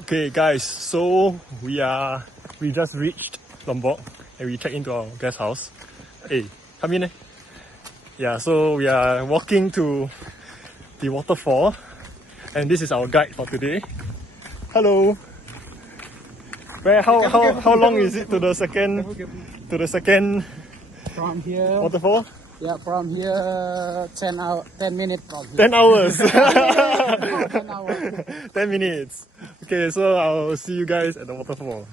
Okay guys, so we just reached Lombok and we checked into our guest house. Hey, come in. Yeah, so we are walking to the waterfall and this is our guide for today. Hello. How long is it to the second From here, waterfall? yeah, from here 10 minutes from here. 10 hours. 10 hours. 10 minutes. Okay, so I'll see you guys at the waterfall.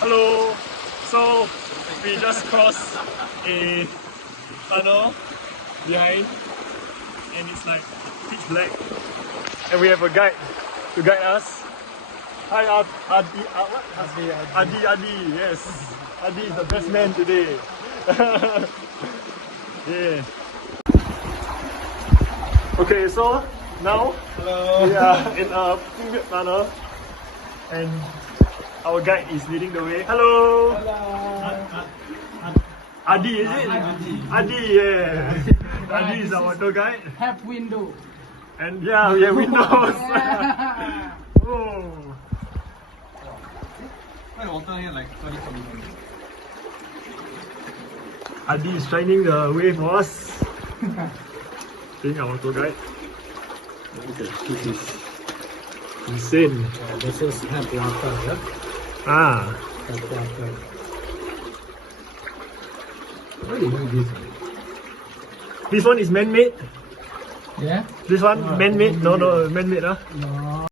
Hello. So we just crossed a tunnel behind and it's like pitch black. And we have a guide to guide us. Hi Adi, yes. Adi is the best man today. Yeah. Okay, so now we are in a two-wheel tunnel and our guide is leading the way. Hello! Adi, is it? Adi, yeah. Adi is our tour guide. Have window. And yeah, we have windows. Yeah. Oh. Adi is shining the way for us. Being our tour guide. Okay, this is insane. This is have water, yeah? Ah. Have water. What do you know this? This one is man-made? Yeah? This one man-made? No, man-made. No.